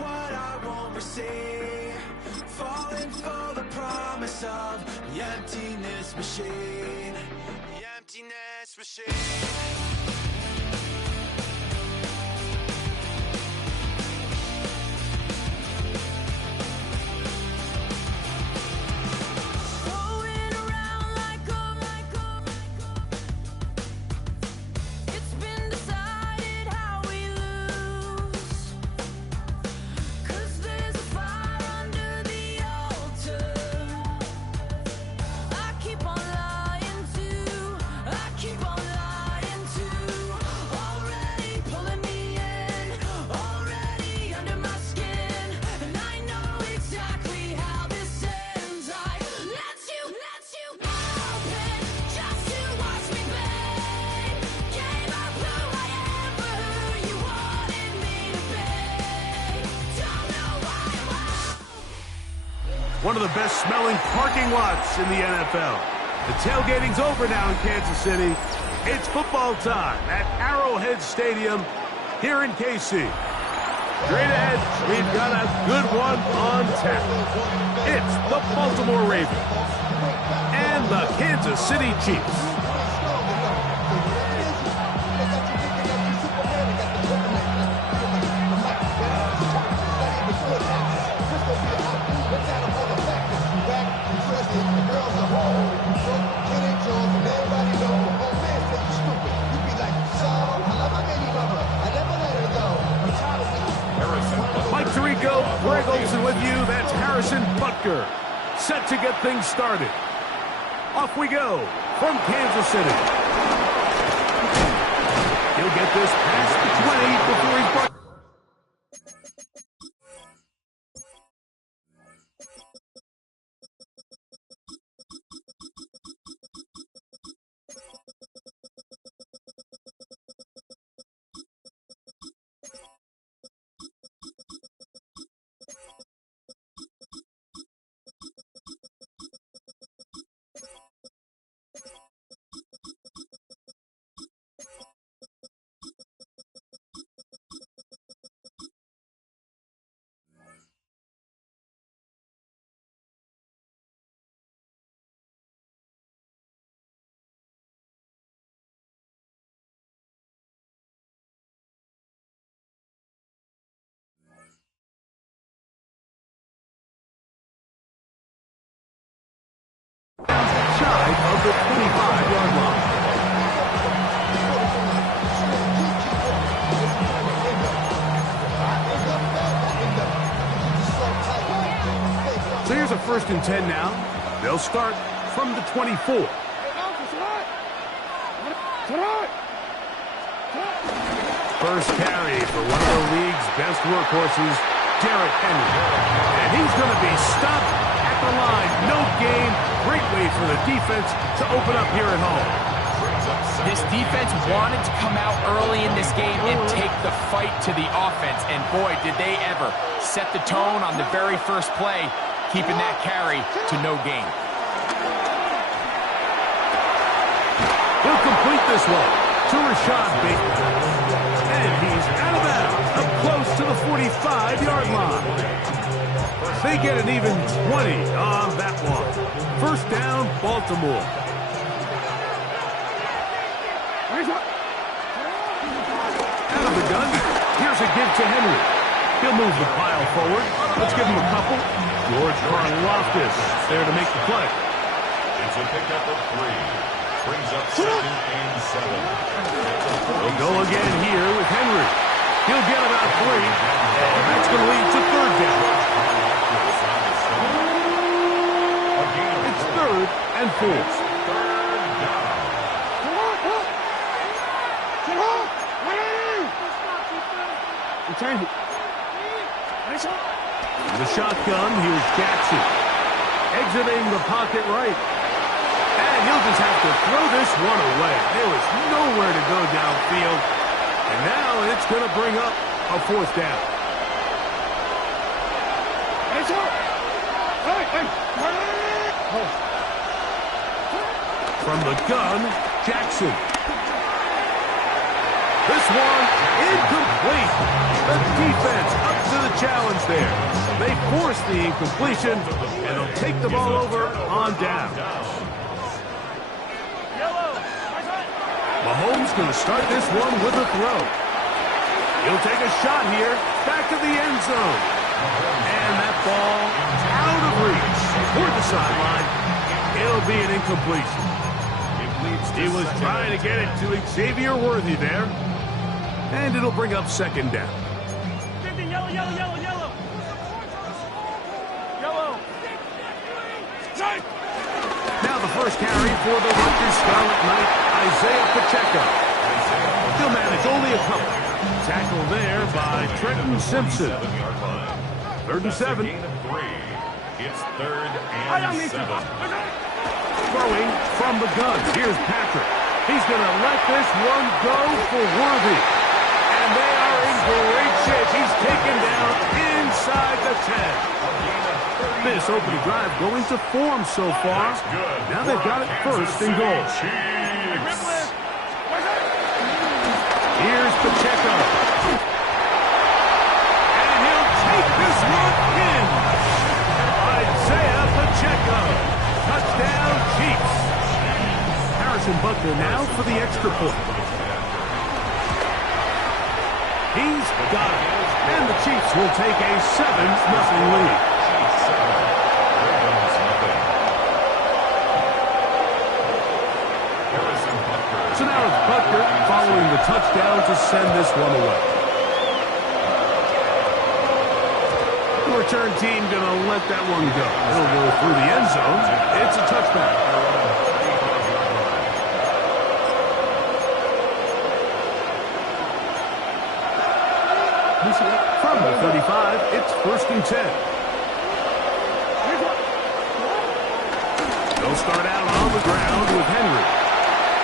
what I won't receive. Falling for the promise of the emptiness machine. The emptiness machine. One of the best-smelling parking lots in the NFL. The tailgating's over now in Kansas City. It's football time at Arrowhead Stadium here in KC. Straight ahead, we've got a good one on tap. It's the Baltimore Ravens and the Kansas City Chiefs. Greg Olsen with you. That's Harrison Butker. Set to get things started. Off we go from Kansas City. He'll get this past the 20 before he's brought. Shy of the 25-yard line. So here's a 1st and 10 now. They'll start from the 24. First carry for one of the league's best workhorses, Derrick Henry. And he's going to be stopped at the line. No gain. Great way for the defense to open up here at home. This defense wanted to come out early in this game and take the fight to the offense. And boy, did they ever set the tone on the very first play, keeping that carry to no gain. He'll complete this one to Rashad Bateman. And he's out of bounds, up close to the 45-yard line. They get an even 20 on that one. First down, Baltimore. Out of the gun, here's a give to Henry. He'll move the pile forward. Let's give him a couple. George Karlaftis there to make the play. It's a pickup of 3. Brings up 2nd and 7. They'll go again here with Henry. He'll get about 3. And that's going to lead to 3rd down. It's 3rd and 4. The shotgun, here's Jackson. Exiting the pocket right. And he'll just have to throw this one away. There was nowhere to go downfield. And now it's going to bring up a 4th down. From the gun, Jackson. This one incomplete. The defense up to the challenge there. They force the incompletion, and they'll take the ball over on down. Mahomes going to start this one with a throw. He'll take a shot here, back of the end zone. And that ball out of reach toward the sideline. It'll be an incompletion. He was trying to get it to Xavier Worthy there. And it'll bring up second down. Yellow, yellow, yellow, yellow. Yellow. Now the first carry for the Rutgers Scarlet Knight, Isaiah Pacheco. He'll manage only a couple. Tackle there by Trenton Simpson. 3rd and 7. It's 3rd and 7. Throwing from the guns. Here's Patrick. He's going to let this one go for Worthy. And they are in great shape. He's taken down inside the 10. This opening drive going to form so far. Now they've got it 1st and goal. Here's Pacheco. And he'll take this one in. Isaiah Pacheco. Touchdown, Chiefs. Harrison Butker now for the extra point. He's got it. And the Chiefs will take a 7-0 lead. So now it's Butker following the touchdown to send this one away. The return team going to let that one go. It'll go through the end zone. It's a touchback. From the 35, it's 1st and 10. They'll start out on the ground with Henry.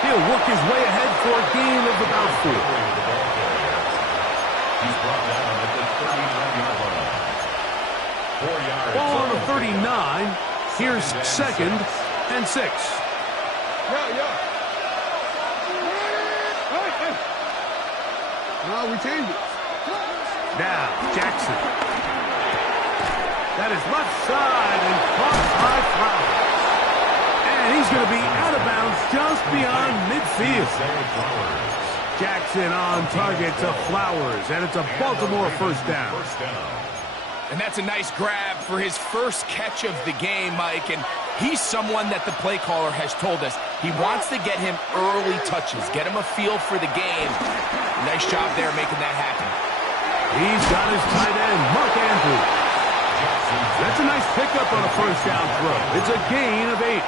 He'll work his way ahead for a gain of about 4. He's brought down at the 39-yard line. 4 yards. Ball on the 39. Here's 2nd and 6. No, we changed it. Now, Jackson. That is left side and caught by Flowers. And he's going to be out of bounds just beyond midfield. Jackson on target to Flowers, and it's a Baltimore first down. And that's a nice grab for his first catch of the game, Mike. And he's someone that the play caller has told us he wants to get him early touches, get him a feel for the game. Nice job there making that happen. He's got his tight end, Mark Andrews. That's a nice pickup on a first down throw. It's a gain of 8. 8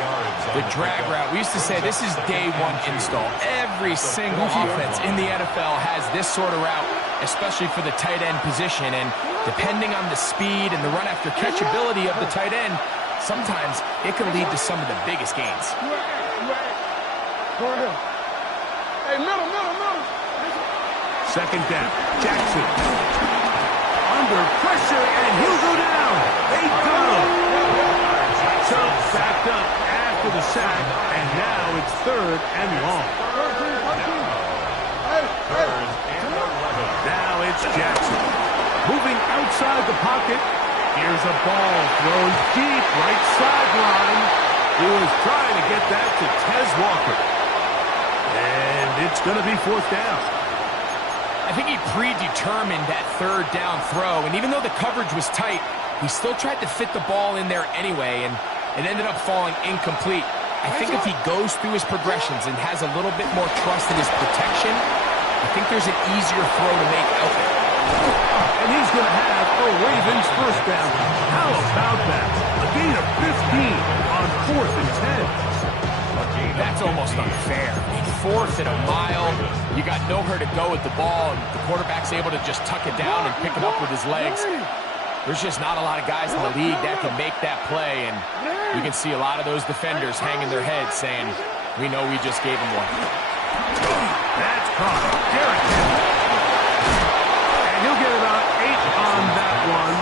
yards. The drag route, we used to say this is day one install. Every single offense in the NFL has this sort of route, especially for the tight end position. And depending on the speed and the run after catch ability of the tight end, sometimes it can lead to some of the biggest gains. Hey, middle. 2nd down, Jackson. Under pressure, and he'll go down. They got him. So backed up after the sack, and now it's 3rd and long. Now it's Jackson. Moving outside the pocket. Here's a ball thrown deep right sideline. He was trying to get that to Tez Walker. And it's going to be 4th down. I think he predetermined that 3rd down throw, and even though the coverage was tight, he still tried to fit the ball in there anyway, and it ended up falling incomplete. I think if he goes through his progressions and has a little bit more trust in his protection, I think there's an easier throw to make out there. And he's going to have a Ravens first down. How about that? A gain of 15 on 4th and 10. That's almost unfair. 4th and a mile, you got nowhere to go with the ball, and the quarterback's able to just tuck it down and pick it up with his legs. There's just not a lot of guys in the league that can make that play, and you can see a lot of those defenders hanging their heads saying, we know we just gave him one. That's caught. Derrick Henry. And he'll get about 8 on that one.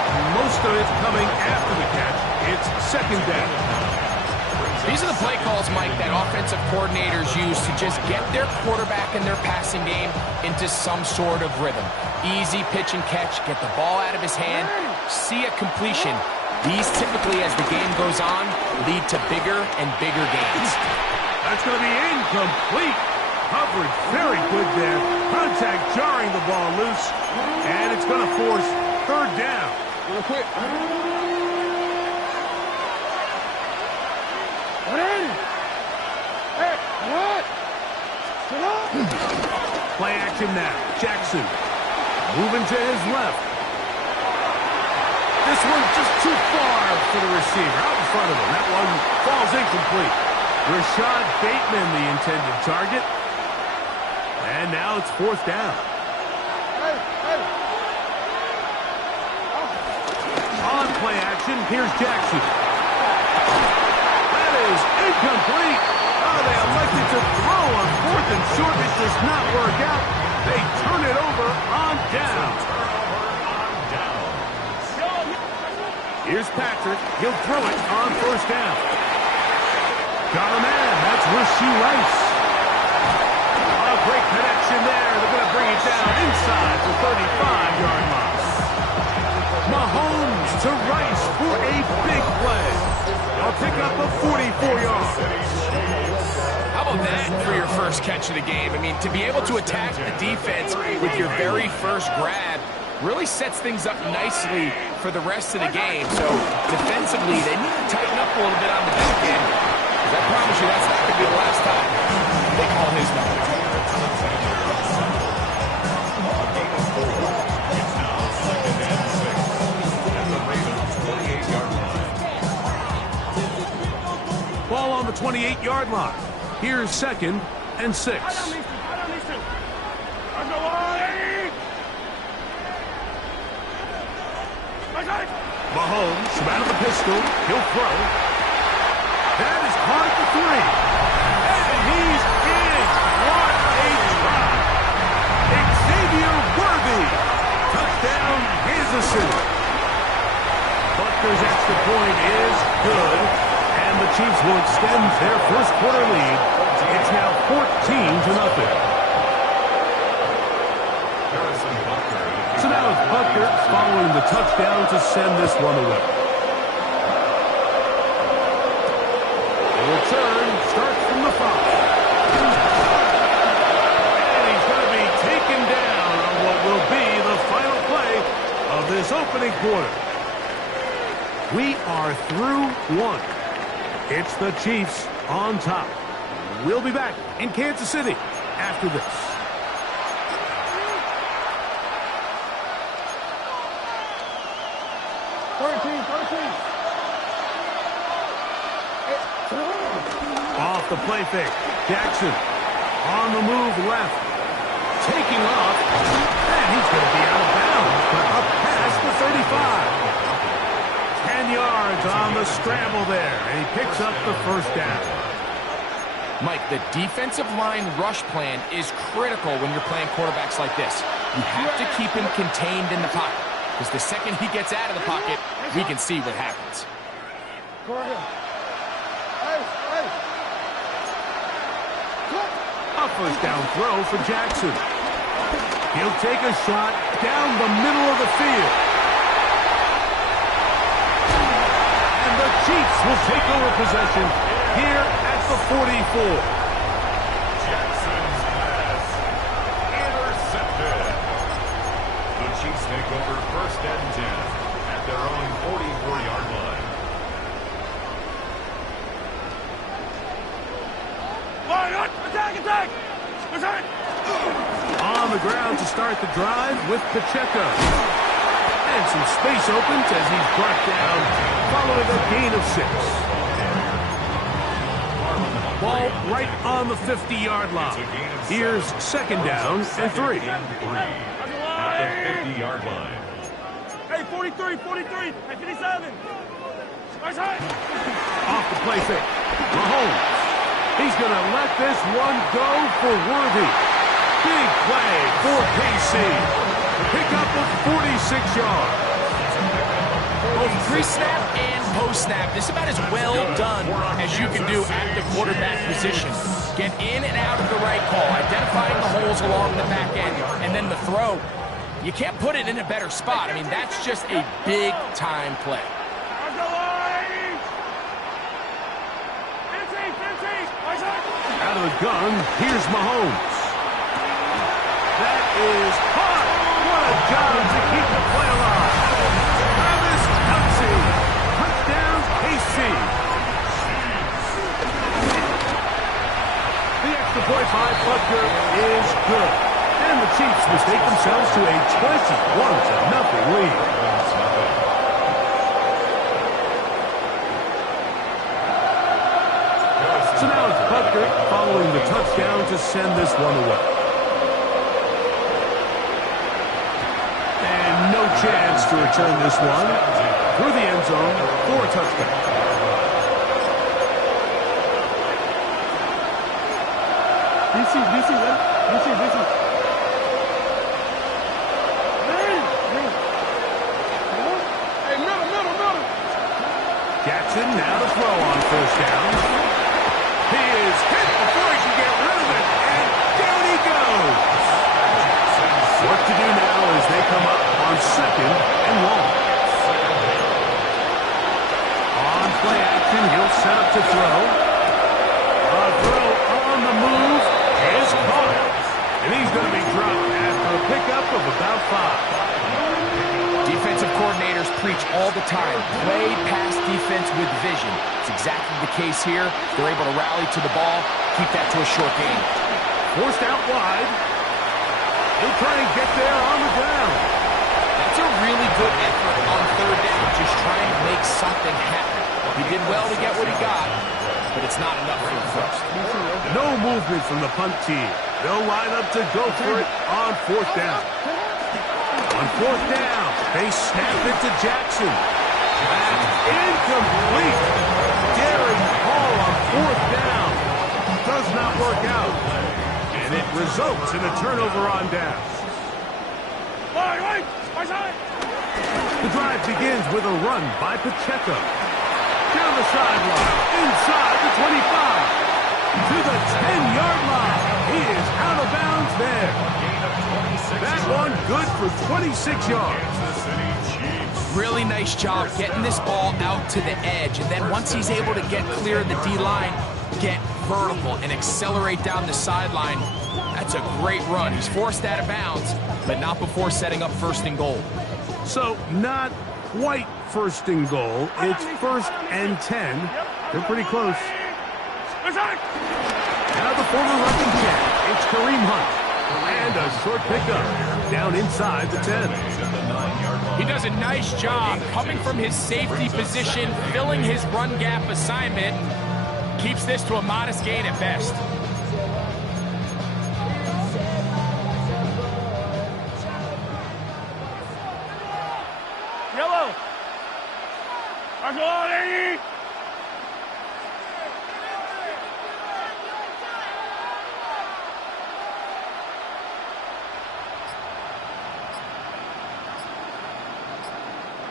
Most of it coming after the catch. It's 2nd down. These are the play calls, Mike, that offensive coordinators use to just get their quarterback and their passing game into some sort of rhythm. Easy pitch and catch, get the ball out of his hand, see a completion. These typically, as the game goes on, lead to bigger and bigger gains. That's going to be incomplete. Coverage very good there. Contact jarring the ball loose. And it's going to force third down. Real quick. Hey, what? Play action now. Jackson moving to his left. This one's just too far for the receiver. Out in front of him. That one falls incomplete. Rashad Bateman, the intended target. And now it's fourth down. On play action, here's Jackson. That is incomplete. Oh, they elected to throw on fourth and short. It does not work out. They turn it over on down. Here's Patrick. He'll throw it on first down. Got a man. That's Rasheed Rice. Oh, great connection there. They're going to bring it down inside the 35-yard line. Mahomes to Rice for a big play. I'll pick up a 44 yards. How about that for your first catch of the game? I mean, to be able to attack the defense with your very first grab really sets things up nicely for the rest of the game. So defensively, they need to tighten up a little bit on the back end. I promise you that's not going to be the last time they call his number. Ball on the 28-yard line. Here's second and 6. Mahomes out of the pistol. He'll throw. That is caught at the 3. And he's in. What a try. Xavier Worthy. Touchdown, Kansas City. Butker's extra point is good. And the Chiefs will extend their first quarter lead. It's now 14-0. So now it's Butker following the touchdown to send this one away. The return starts from the 5. And he's going to be taken down on what will be the final play of this opening quarter. We are through one. It's the Chiefs on top. We'll be back in Kansas City after this. Off the play fake. Jackson on the move left. Taking off. And he's going to be out of bounds. But up past the 35. 10 yards on the scramble there. And he picks up the first down. Mike, the defensive line rush plan is critical when you're playing quarterbacks like this. You have to keep him contained in the pocket. Because the second he gets out of the pocket, we can see what happens. A first down throw for Jackson. He'll take a shot down the middle of the field. And the Chiefs will take over possession here at the 44. Jackson's pass intercepted. The Chiefs take over first and 10 at their own 44-yard line. Attack! On the ground to start the drive with Pacheco. And some space opens as he's brought down following a gain of 6. Ball right on the 50-yard line. Here's second down and 3. At the 50-yard line. Hey, 43, 43, hey, 57. Off the play fake. Mahomes. He's going to let this one go for Worthy. Big play for KC. Pick up of 46 yards. Both Pre-snap and post-snap. This is about as well done as you can do at the quarterback position. Get in and out of the right call, identifying the holes along the back end, and then the throw. You can't put it in a better spot. I mean, that's just a big-time play. Out of the gun, here's Mahomes. That is caught. What a job to keep the play alive. Travis Kelce. Touchdown, KC. The extra point by Butker is good. And the Chiefs mistake themselves to a 21-0 lead. So now it's Butker following the touchdown to send this one away. And no chance to return this one through the end zone for a touchdown. DC. Hey, middle. Jackson now to throw on first down. He is hit before he can get rid of it, and down he goes. What to do now as they come up on second and long. On play action, he'll set up to throw. A throw on the move is caught. And he's going to be dropped after a pickup of about 5. Defensive coordinators preach all the time, play pass defense with vision. It's exactly the case here. They're able to rally to the ball, keep that to a short gain. Forced out wide. He'll try and get there on the ground. That's a really good effort on third down, just trying to make something happen. He did well to get what he got, but it's not enough for the first. No movement from the punt team. They'll line up to go for it on fourth down. On fourth down, they snap it to Jackson. That's incomplete. Daring Hall on fourth down. Does not work out. And it results in a turnover on downs. The drive begins with a run by Pacheco. Down the sideline, inside the 25. To the 10-yard line. He is out of bounds there. That one good for 26 yards. Really nice job getting this ball out to the edge. And then once he's able to get clear of the D-line, get vertical and accelerate down the sideline. That's a great run. He's forced out of bounds, but not before setting up first and goal. So not quite first and goal. It's first and 10. They're pretty close. Now the former running back, it's Kareem Hunt. And a short pickup down inside the 10. He does a nice job coming from his safety position, filling his run gap assignment. Keeps this to a modest gain at best. Yellow.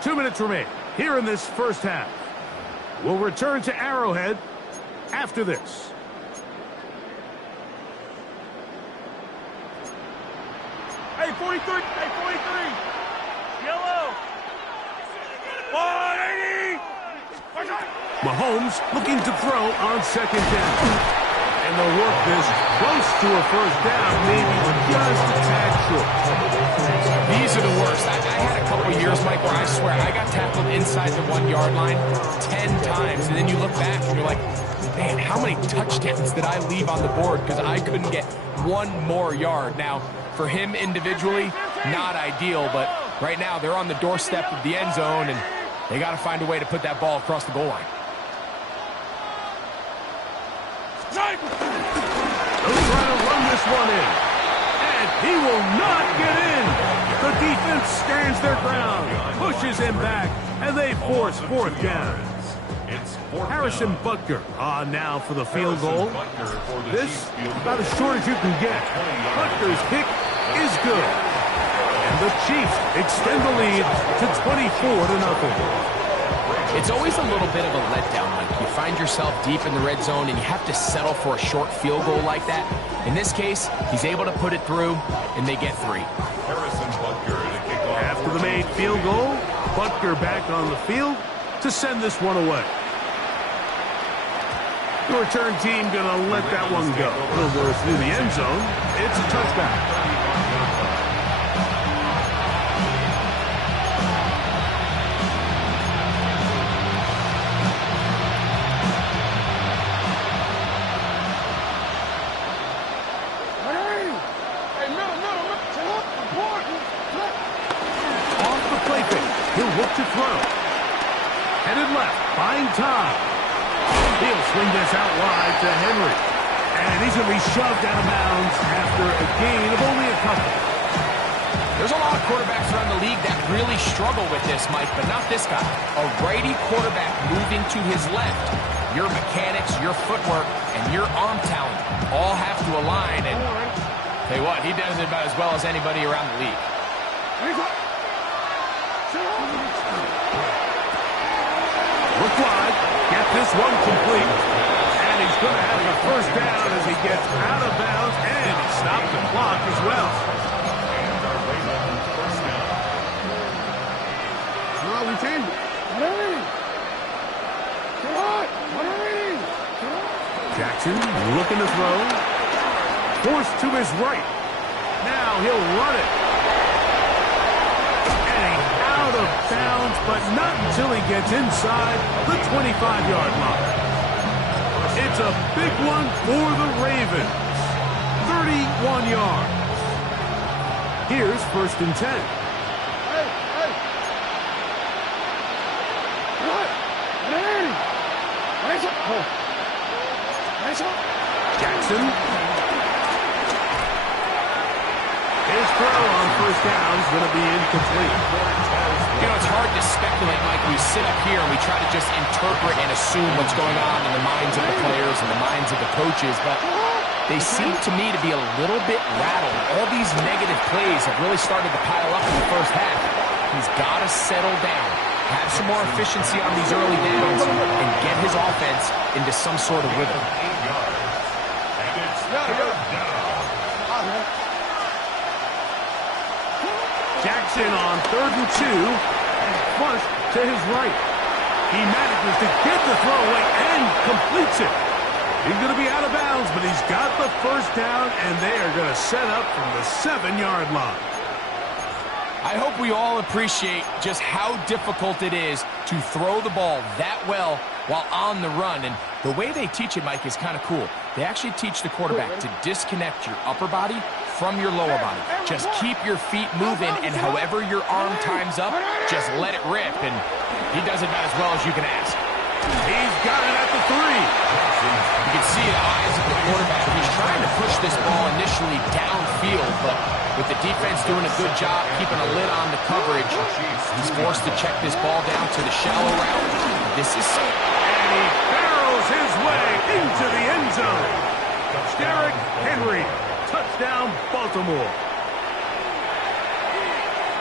Two minutes remain here in this first half. We'll return to Arrowhead after this. Hey, 43. Yellow. 180. Mahomes looking to throw on second down. And they'll work this close to a first down, maybe just a tad short. These are the worst. I had a couple of years, Mike, where I swear I got tackled inside the 1-yard line 10 times. And then you look back and you're like, man, how many touchdowns did I leave on the board because I couldn't get one more yard? Now, for him individually, not ideal, but right now they're on the doorstep of the end zone, and they got to find a way to put that ball across the goal line. They'll try to run this one in. And he will not get in. The defense stands their ground, pushes him back, and they force fourth down. Harrison Butker on now for the field goal. This about as short as you can get. Butker's kick is good. And the Chiefs extend the lead to 24-0. It's always a little bit of a letdown. Like you find yourself deep in the red zone and you have to settle for a short field goal like that. In this case, he's able to put it through, and they get 3. After the made field goal, Butker back on the field to send this one away. The return team going to let that one go. It'll go through the end zone. It's a touchback. He'll look to throw. Headed left, buying time. He'll swing this out wide to Henry. And he's going to be shoved out of bounds after a gain of only a couple. There's a lot of quarterbacks around the league that really struggle with this, Mike, but not this guy. A righty quarterback moving to his left. Your mechanics, your footwork, and your arm talent all have to align. And tell you what, he does it about as well as anybody around the league. Look wide, get this one complete, and he's going to have the first down as he gets out of bounds, and he stopped the clock as well. Jackson looking to throw, forced to his right. Now he'll run it. Out of bounds, but not until he gets inside the 25-yard line. It's a big one for the Ravens. 31 yards. Here's 1st and 10. Jackson. His throw on 1st down is going to be incomplete. You know, it's hard to speculate, Mike. We sit up here and we try to just interpret and assume what's going on in the minds of the players and the minds of the coaches, but they seem to me to be a little bit rattled. All these negative plays have really started to pile up in the first half. He's got to settle down, have some more efficiency on these early downs, and get his offense into some sort of rhythm. Jackson on 3rd and 2, flush to his right. He manages to get the throw away and completes it. He's going to be out of bounds, but he's got the first down, and they are going to set up from the 7-yard line. I hope we all appreciate just how difficult it is to throw the ball that well while on the run. And the way they teach it, Mike, is kind of cool. They actually teach the quarterback to disconnect your upper body from your lower body. Just keep your feet moving, and however your arm times up, just let it rip. And he does it about as well as you can ask. He's got it at the 3. You can see the eyes of the quarterback. He's trying to push this ball initially downfield, but with the defense doing a good job keeping a lid on the coverage, he's forced to check this ball down to the shallow route. This is... And he barrels his way into the end zone. Derrick Henry. Touchdown, Baltimore.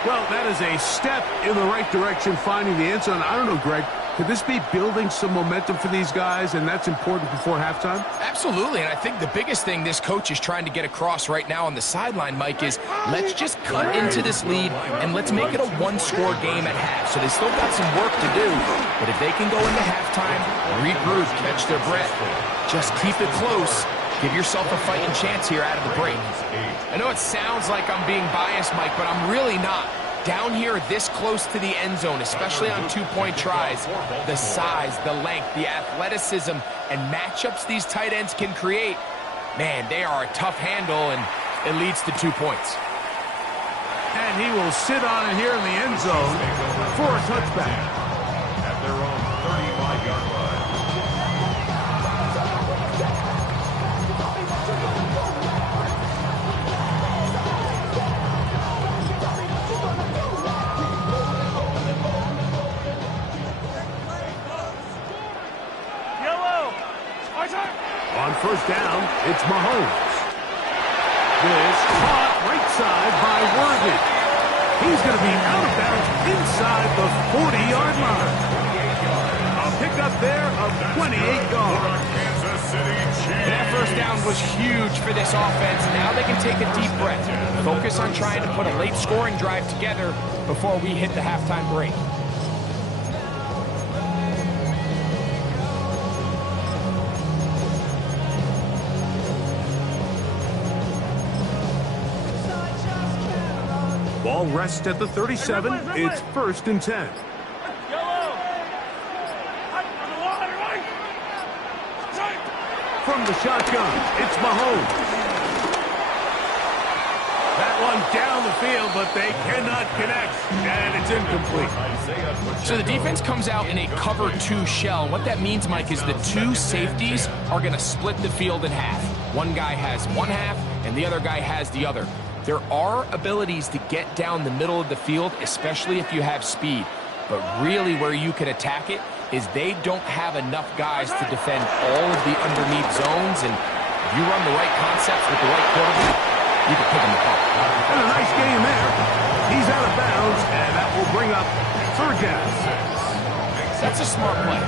Well, that is a step in the right direction, finding the end zone. I don't know, Greg. Could this be building some momentum for these guys, and that's important before halftime? Absolutely, and I think the biggest thing this coach is trying to get across right now on the sideline, Mike, is let's just cut into this lead, and let's make it a one-score game at half. So they still got some work to do, but if they can go into halftime, regroup, catch their breath, just keep it close, give yourself a fighting chance here out of the break. I know it sounds like I'm being biased, Mike, but I'm really not. Down here this close to the end zone, especially on two-point tries, the size, the length, the athleticism, and matchups these tight ends can create, man, they are a tough handle, and it leads to 2 points. And he will sit on it here in the end zone for a touchback. At their own 35-yard line. On first down, it's Mahomes. This caught right side by Worthy. He's going to be out of bounds inside the 40-yard line. pickup there of 28 yards. That first down was huge for this offense. Now they can take a deep breath. Focus on trying to put a late scoring drive together before we hit the halftime break. Ball rests at the 37. It's 1st and 10. From the shotgun, it's Mahomes. That one down the field, but they cannot connect, and it's incomplete. So the defense comes out in a cover 2 shell. What that means, Mike, is the 2 safeties are going to split the field in half. One guy has one half, and the other guy has the other. There are abilities to get down the middle of the field, especially if you have speed. But really where you can attack it is they don't have enough guys to defend all of the underneath zones. And if you run the right concepts with the right quarterback, you can pick them apart. And a nice game there. He's out of bounds, and that will bring up 3rd down. That's a smart play.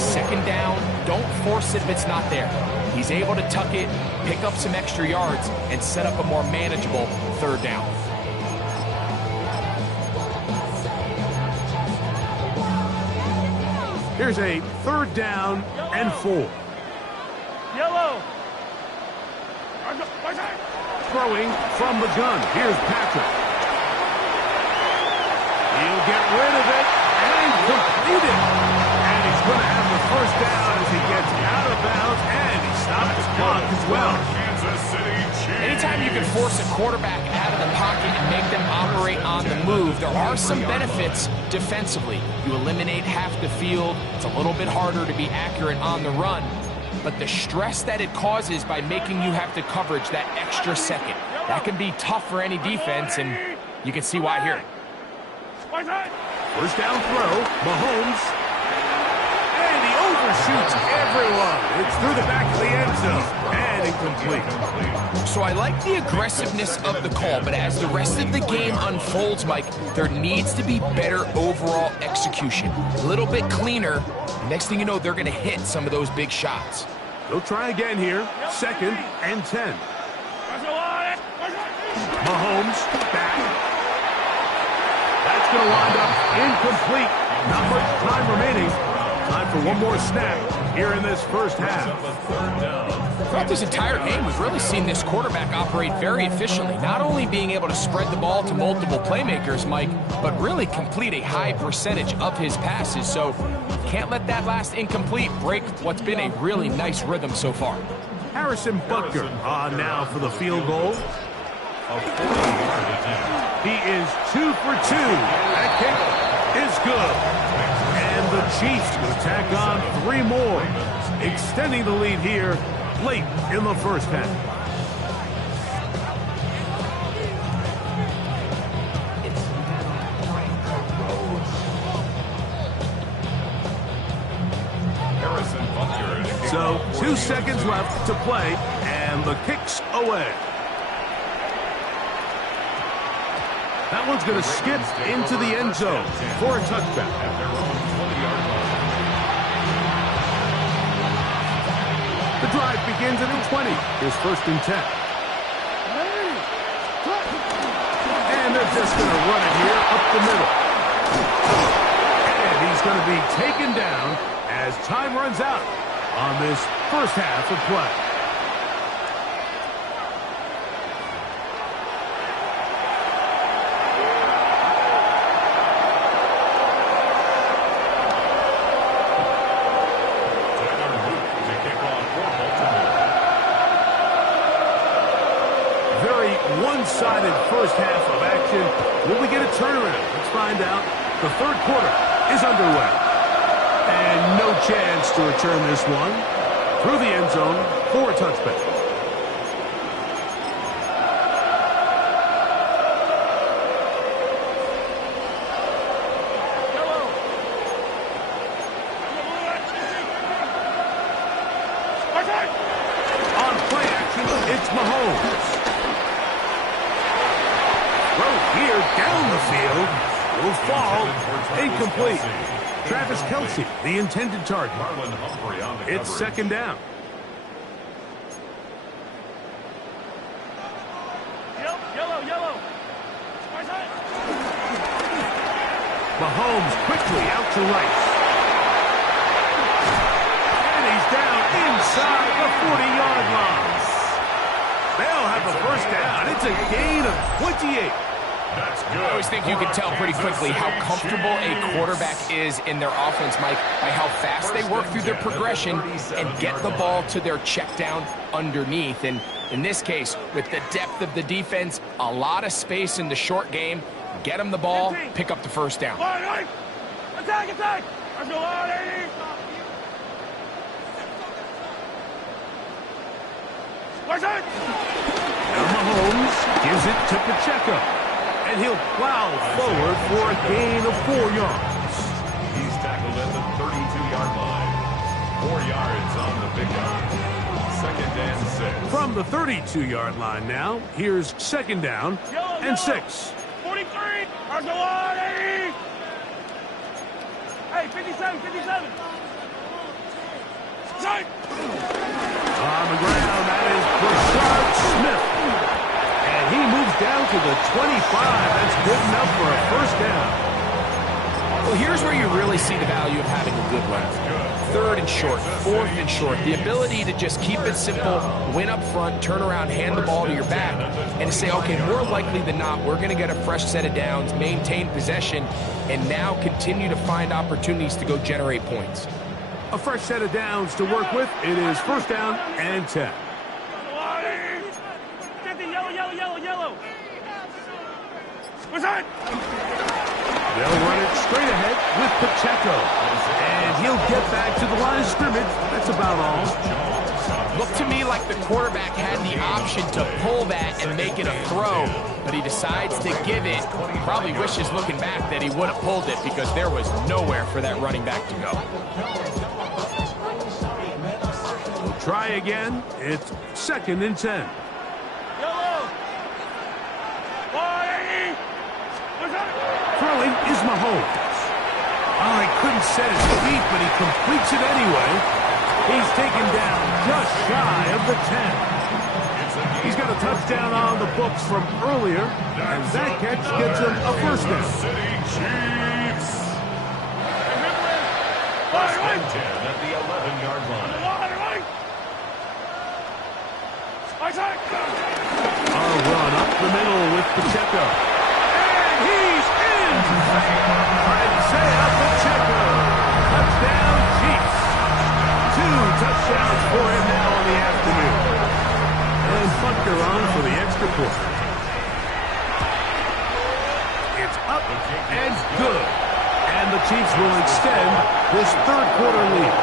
2nd down, don't force it if it's not there. He's able to tuck it, pick up some extra yards, and set up a more manageable 3rd down. Here's a 3rd down and 4. Yellow. Throwing from the gun. Here's Patrick. He'll get rid of it and complete it. And he's going to have the 1st down as he gets out of bounds, and he stopped his clock as well. Anytime you can force a quarterback out of the pocket and make them operate on the move, there are some benefits defensively. You eliminate half the field. It's a little bit harder to be accurate on the run. But the stress that it causes by making you have to coverage that extra second, that can be tough for any defense, and you can see why here. 1st down throw, Mahomes. And he overshoots everyone. It's through the back of the end zone. And incomplete. So I like the aggressiveness of the call, but as the rest of the game unfolds, Mike, there needs to be better overall execution. A little bit cleaner. Next thing you know, they're going to hit some of those big shots. They'll try again here. 2nd and 10. Mahomes back. That's going to wind up incomplete. Not much time remaining. Time for one more snap here in this 1st half. Throughout this entire game, we've really seen this quarterback operate very efficiently, not only being able to spread the ball to multiple playmakers, Mike, but really complete a high percentage of his passes. So can't let that last incomplete break what's been a really nice rhythm so far. Harrison Butker on now for the field goal. He is 2 for 2. That kick is good. And the Chiefs will tack on 3 more, extending the lead here late in the 1st half. So 2 seconds left to play, and the kick's away. That one's going to skip into the end zone for a touchback. The drive begins at the 20. Here's 1st and 10. And they're just going to run it here up the middle. And he's going to be taken down as time runs out on this 1st half of play. One-sided 1st half of action. Will we get a turnaround? Let's find out. The 3rd quarter is underway. And no chance to return this one. Through the end zone for a touchback. On play action, it's Mahomes. Here down the field, will fall. Incomplete. Travis Kelce, the intended target. It's second down. Yellow. Mahomes quickly out to right. And he's down inside the 40-yard line. They'll have a first down. It's a gain of 28. I always think you can tell pretty quickly how comfortable a quarterback is in their offense, Mike, by how fast they work through their progression and get the ball to their check down underneath. And in this case, with the depth of the defense, a lot of space in the short game, get them the ball, pick up the first down. Attack! Let's go, Now Mahomes gives it to Pacheco. And he'll plow forward for a gain of 4 yards. He's tackled at the 32-yard line. 4 yards on the pickup. Second and 6. From the 32-yard line now, here's second down and 6. 43! Let's go, Hey, 57! Side! On the ground, that is Brashard Smith. And he moves down to the 25. That's good enough for a first down. Well, here's where you really see the value of having a good run. Third and short, fourth and short. The ability to just keep it simple, win up front, turn around, hand the ball to your back, and to say, okay, more likely than not, we're going to get a fresh set of downs, maintain possession, and now continue to find opportunities to go generate points. A fresh set of downs to work with. It is first down and 10. Yellow. What's that? They'll run it straight ahead with Pacheco. And he'll get back to the line of scrimmage. That's about all. Looked to me like the quarterback had the option to pull that and make it a throw, but he decides to give it. Probably wishes looking back that he would have pulled it because there was nowhere for that running back to go. We'll try again. It's second and 10. Throwing is Mahomes. Oh, he couldn't set his feet, but he completes it anyway. He's taken down just shy of the 10. He's got a touchdown on the books from earlier, and that catch gets him a first down. First and 10 at the 11-yard line. A run up the middle with Pacheco. And he's in! Isaiah Pacheco. Touchdown, Chiefs. 2 touchdowns for him now in the afternoon. And Butker on for the extra point. It's up and good. And the Chiefs will extend this third quarter lead.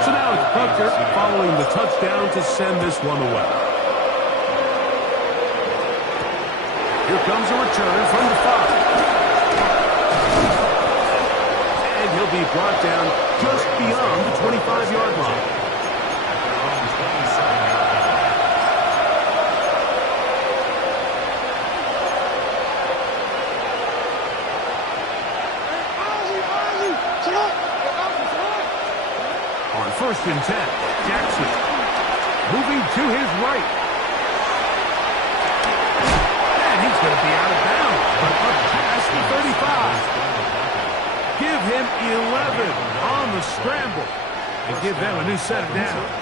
So now it's Butker following the touchdown to send this one away. Here comes a return from the 5. And he'll be brought down just beyond the 25-yard line. On first and 10, Jackson moving to his right. And he's going to be out of bounds, but up past the 35. Give him 11 on the scramble and give them a new set of downs.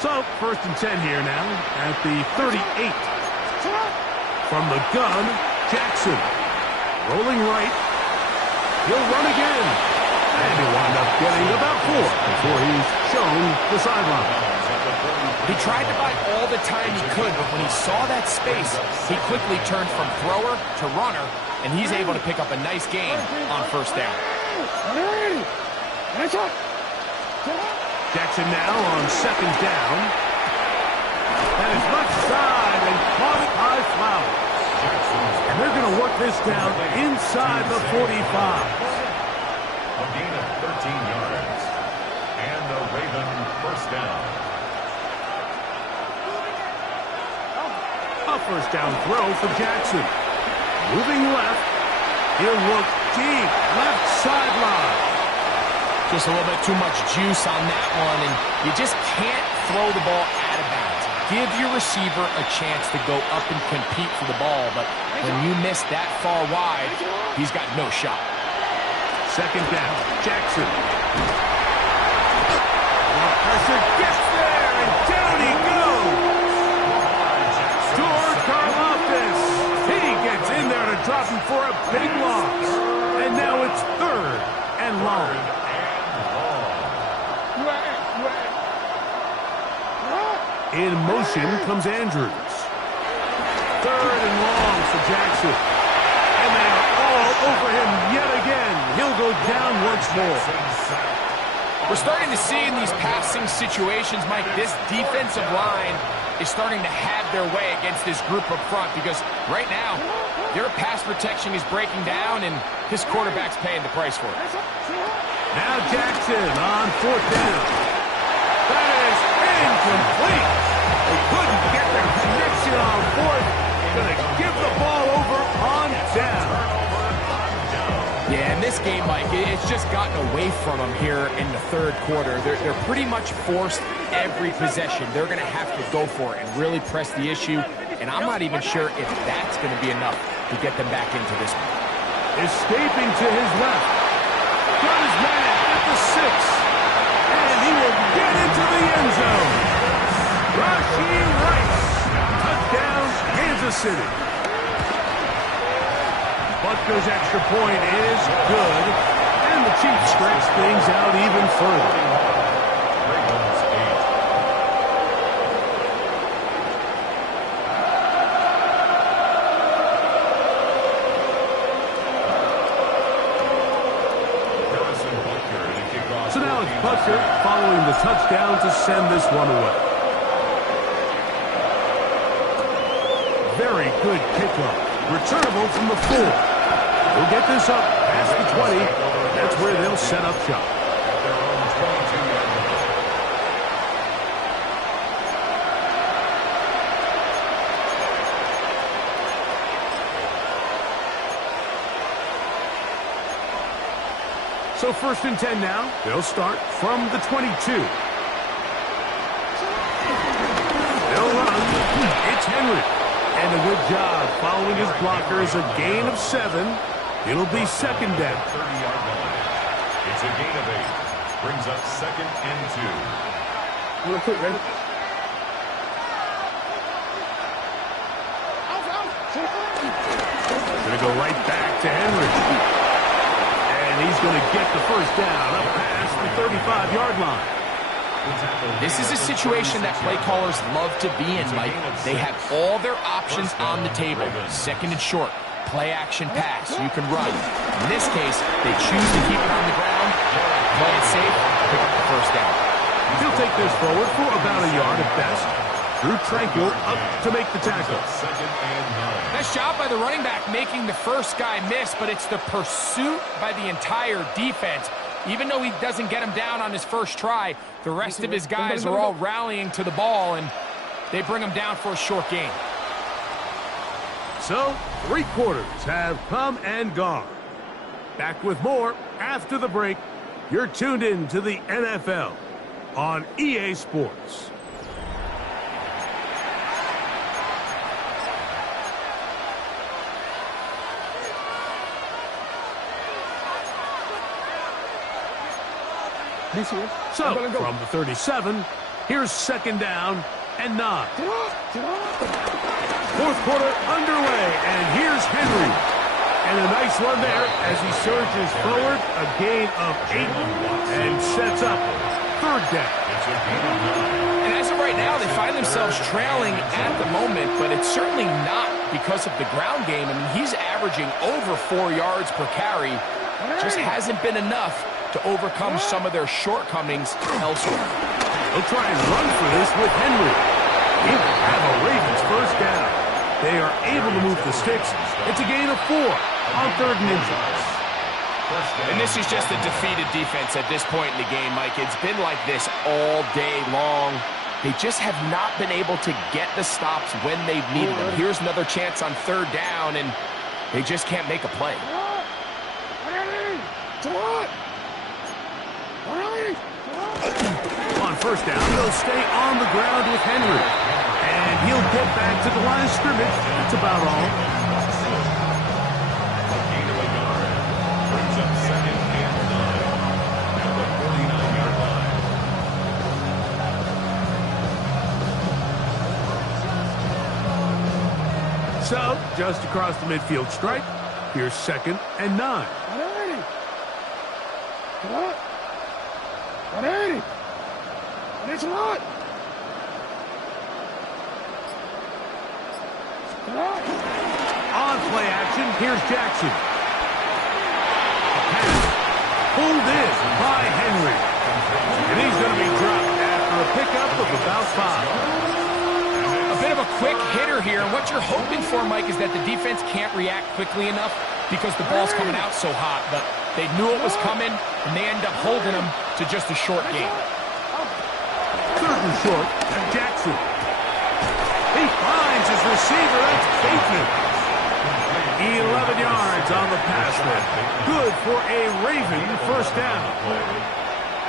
So, first and 10 here now at the 38. From the gun, Jackson rolling right. He'll run again. And he'll wind up getting about 4 before he's shown the sideline. He tried to buy all the time he could, but when he saw that space, he quickly turned from thrower to runner, and he's able to pick up a nice gain on first down. Jackson now on second down. And it's left side and caught by Flowers. And they're going to work this down inside the 45. A gain of 13 yards. And the Raven first down. A first down throw for Jackson. Moving left. He'll look deep. Left sideline. Just a little bit too much juice on that one, and you just can't throw the ball out of bounds. Give your receiver a chance to go up and compete for the ball, but when you miss that far wide, he's got no shot. Second down, Jackson. Pressure gets there, and down he goes. George Karlaftis. He gets in there to drop him for a big loss. And now it's third and long. In motion comes Andrews. Third and long for Jackson. And they are all over him yet again. He'll go down once more. We're starting to see in these passing situations, Mike, this defensive line is starting to have their way against this group up front because right now, their pass protection is breaking down and this quarterback's paying the price for it. Now Jackson on fourth down. That is incomplete. They couldn't get the connection on fourth. Gonna give the ball over on down. Yeah, in this game, Mike, it's just gotten away from them here in the third quarter. They're pretty much forced every possession. They're going to have to go for it and really press the issue, and I'm not even sure if that's going to be enough to get them back into this one. Escaping to his left. Got his man at the 6. And he will get into the end zone. Rashee Rice. Touchdown, Kansas City. Butker's extra point is good, and the Chiefs stretch things out even further. So now it's Butker following the touchdown to send this one away. Very good kickoff. Returnable from the 4. They'll get this up past the 20. That's where they'll set up shop. So first and 10 now. They'll start from the 22. They'll run. It's Henry. And a good job following his blockers. A gain of 7. It'll be second down. 30-yard line. It's a gain of 8. Brings up second and 2. Real quick, ready? Gonna go right back to Henry. And he's gonna get the first down up past the 35-yard line. This is a situation that play callers love to be in, Mike. They have all their options on the table. Second and short, play action pass, you can run. In this case, they choose to keep it on the ground, play it safe, pick up the first down. He'll take this forward for about a yard at best. Drew Tranquil up to make the tackle. Nice job by the running back making the first guy miss, but it's the pursuit by the entire defense. Even though he doesn't get him down on his first try, the rest of his guys are all rallying to the ball, and they bring him down for a short gain. So, 3 quarters have come and gone. Back with more after the break. You're tuned in to the NFL on EA Sports. So, from the 37, here's second down and 9. Fourth quarter underway, and here's Henry. And a nice run there as he surges forward, a gain of 8, and sets up third down. And as of right now, they find themselves trailing at the moment, but it's certainly not because of the ground game. I mean, he's averaging over 4 yards per carry. Just hasn't been enough to overcome some of their shortcomings elsewhere. They'll try and run for this with Henry. He will have a Ravens first down. They are able to move the sticks. It's a gain of 4 on 3rd and inches. And this is just a defeated defense at this point in the game, Mike. It's been like this all day long. they just have not been able to get the stops when they've needed them. Here's another chance on third down, and they just can't make a play. On first down, they'll stay on the ground with Henry. And he'll get back to the line of scrimmage. That's about all. Gain of a yard. Brings up second and 9. At the 49-yard line. So, just across the midfield stripe, here's second and 9. It's a lot. On play action, here's Jackson. Pass pulled in by Henry. And he's going to be dropped after a pickup of about 5. A bit of a quick hitter here. And what you're hoping for, Mike, is that the defense can't react quickly enough because the ball's coming out so hot. But they knew it was coming, and they end up holding them to just a short gain. Third and short, Jackson. He finds his receiver. That's Bateman. 11 yards on the pass there. Good for a Raven first down.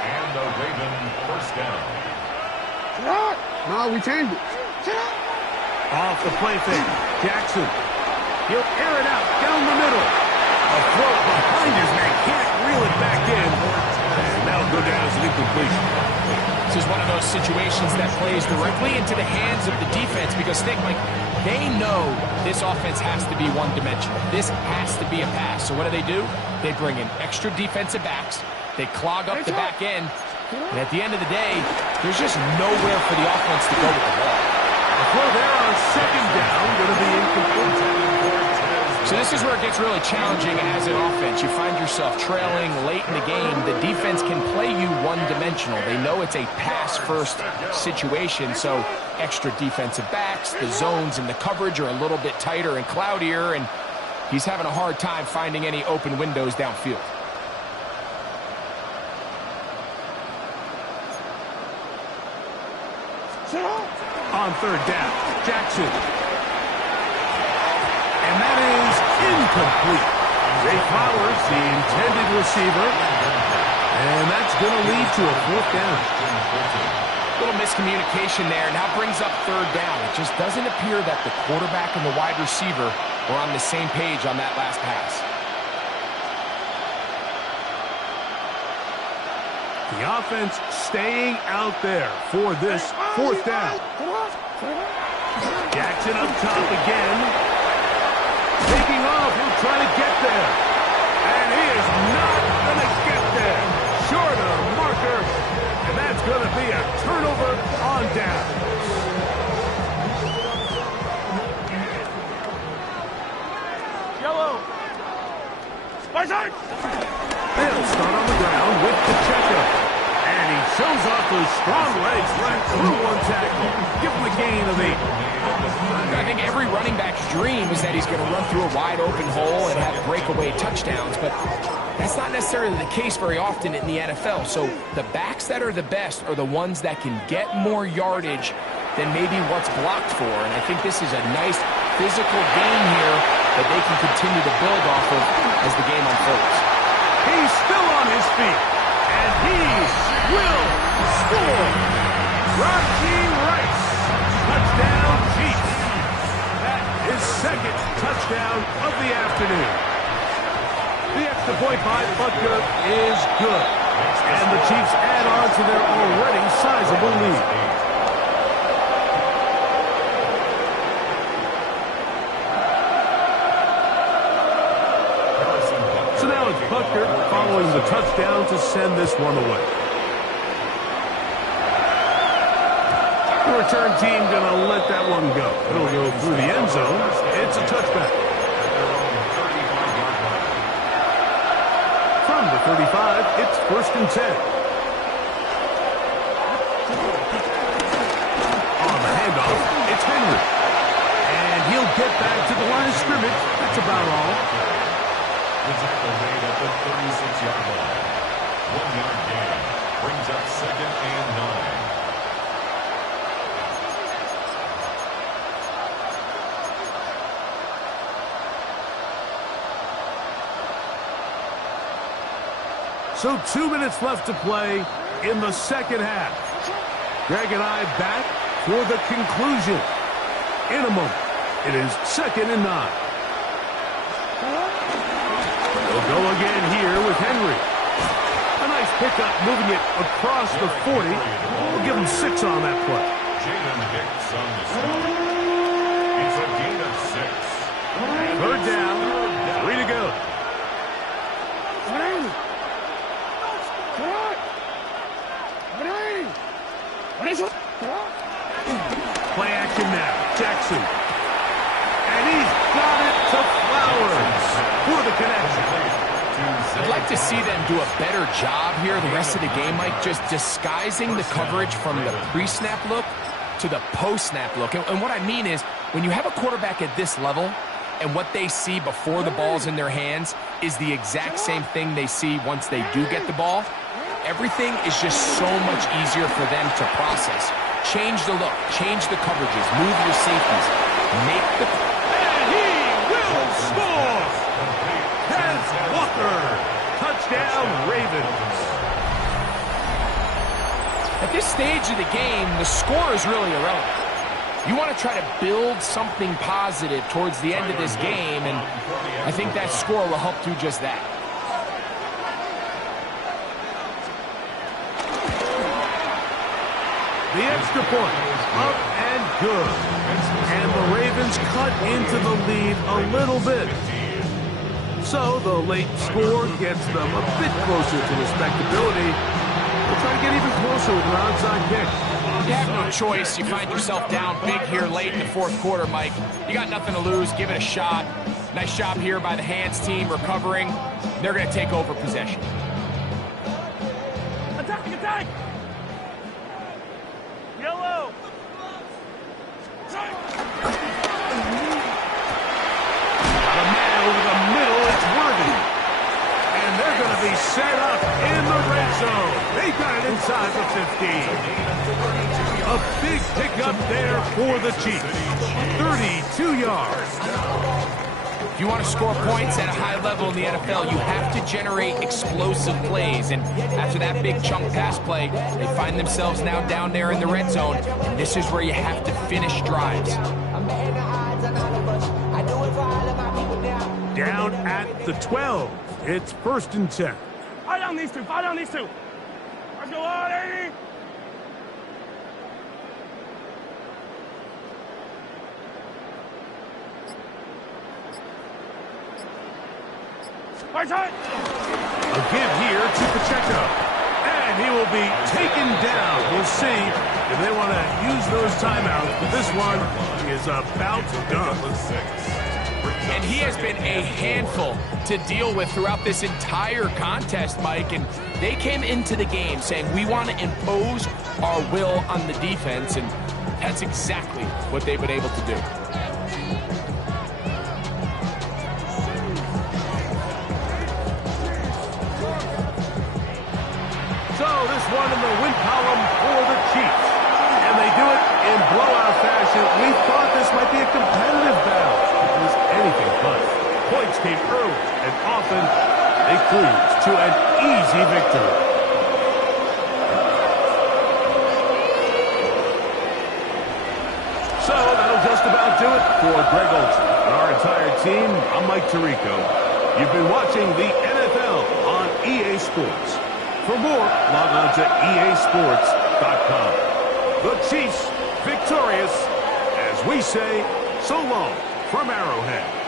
And the Raven first down. No, we changed it. Off the play fake, Jackson. He'll air it out down the middle. A throw behind his man. Can't reel it back in. And that'll go down as an incompletion. This is one of those situations that plays directly into the hands of the defense because, think, Mike, they know this offense has to be one-dimensional. This has to be a pass. So what do? They bring in extra defensive backs. They clog up the back end. And at the end of the day, there's just nowhere for the offense to go with the ball. The throw there on second down, going to be incomplete. So this is where it gets really challenging as an offense. You find yourself trailing late in the game. The defense can play you one-dimensional. They know it's a pass-first situation, so extra defensive backs, the zones and the coverage are a little bit tighter and cloudier, and he's having a hard time finding any open windows downfield. On third down, Jackson. And that is incomplete. Ray Flowers, the intended receiver. And that's going to lead to a fourth down. A little miscommunication there. Now brings up third down. It just doesn't appear that the quarterback and the wide receiver were on the same page on that last pass. The offense staying out there for this fourth down. Jackson up top again. Taking off, he'll try to get there. And he is not going to get there. Short of marker. And that's going to be a turnover on down. Yellow. My side. They'll start on the ground with Pacheco. And he shows off those strong legs right through one tackle. Give him a gain of 8. I think every running back's dream is that he's going to run through a wide open hole and have breakaway touchdowns, but that's not necessarily the case very often in the NFL. So the backs that are the best are the ones that can get more yardage than maybe what's blocked for. And I think this is a nice physical game here that they can continue to build off of as the game unfolds. He's still on his feet, and he will score. Raheem Rice, touchdown Chiefs. That is second touchdown of the afternoon. The extra point by Butker is good, and the Chiefs add on to their already sizable lead. So now it's Butker following the touchdown to send this one away. The return team going to let that one go. It'll go through the end zone. It's a touchback. From the 35, it's 1st and 10. On the handoff, it's Henry. And he'll get back to the line of scrimmage. That's about all. The tackle made at the 36-yard line. 1 yard gain. Brings up 2nd and 9. So 2 minutes left to play in the second half. Greg and I back for the conclusion in a moment. It is 2nd and 9. We'll go again here with Henry. A nice pickup, moving it across the 40. We'll give him 6 on that play. Jaden Hicks on the stop. It's a gain of 6. 3rd down, 3 to go. Play action now. Jackson. And he's got it to Flowers for the connection. I'd like to see them do a better job here the rest of the game, Mike, just disguising the coverage from the pre-snap look to the post-snap look. And what I mean is, when you have a quarterback at this level, and what they see before the ball's in their hands is the exact same thing they see once they do get the ball, everything is just so much easier for them to process. Change the look, change the coverages, move your safeties, make the... And he will score! Kez Walker! Touchdown, Ravens! At this stage of the game, the score is really irrelevant. You want to try to build something positive towards the end of this game, and I think that score will help do just that. The extra point, up and good. And the Ravens cut into the lead a little bit. So the late score gets them a bit closer to respectability. They'll try to get even closer with an onside kick. You have no choice. You find yourself down big here late in the 4th quarter, Mike. You got nothing to lose. Give it a shot. Nice job here by the hands team recovering. They're going to take over possession. Attack, attack! Yellow! Got a man over the middle. It's Worthy. And they're going to be set up in the red zone. They got it inside the 15. A big pickup there for the Chiefs. 32 yards. If you want to score points at a high level in the NFL, you have to generate explosive plays. And after that big chunk pass play, they find themselves now down there in the red zone. And this is where you have to finish drives. Down at the 12. It's 1st and 10. Fire down these two, fire down these two. Let's go on, 80. Right side. A give here to Pacheco. And he will be taken down. We'll see if they want to use those timeouts. But this one is about done. And he has been a handful to deal with throughout this entire contest, Mike. And they came into the game saying, we want to impose our will on the defense. And that's exactly what they've been able to do. So this one in the win column for the Chiefs. And they do it in blowout fashion. We thought this might be a competitive battle. It was anything but. Points came early, and often they cruise to an easy victory. So that'll just about do it for Greg Olsen and our entire team. I'm Mike Tirico. You've been watching the NFL on EA Sports. For more, log on to easports.com. The Chiefs victorious, as we say, so long from Arrowhead.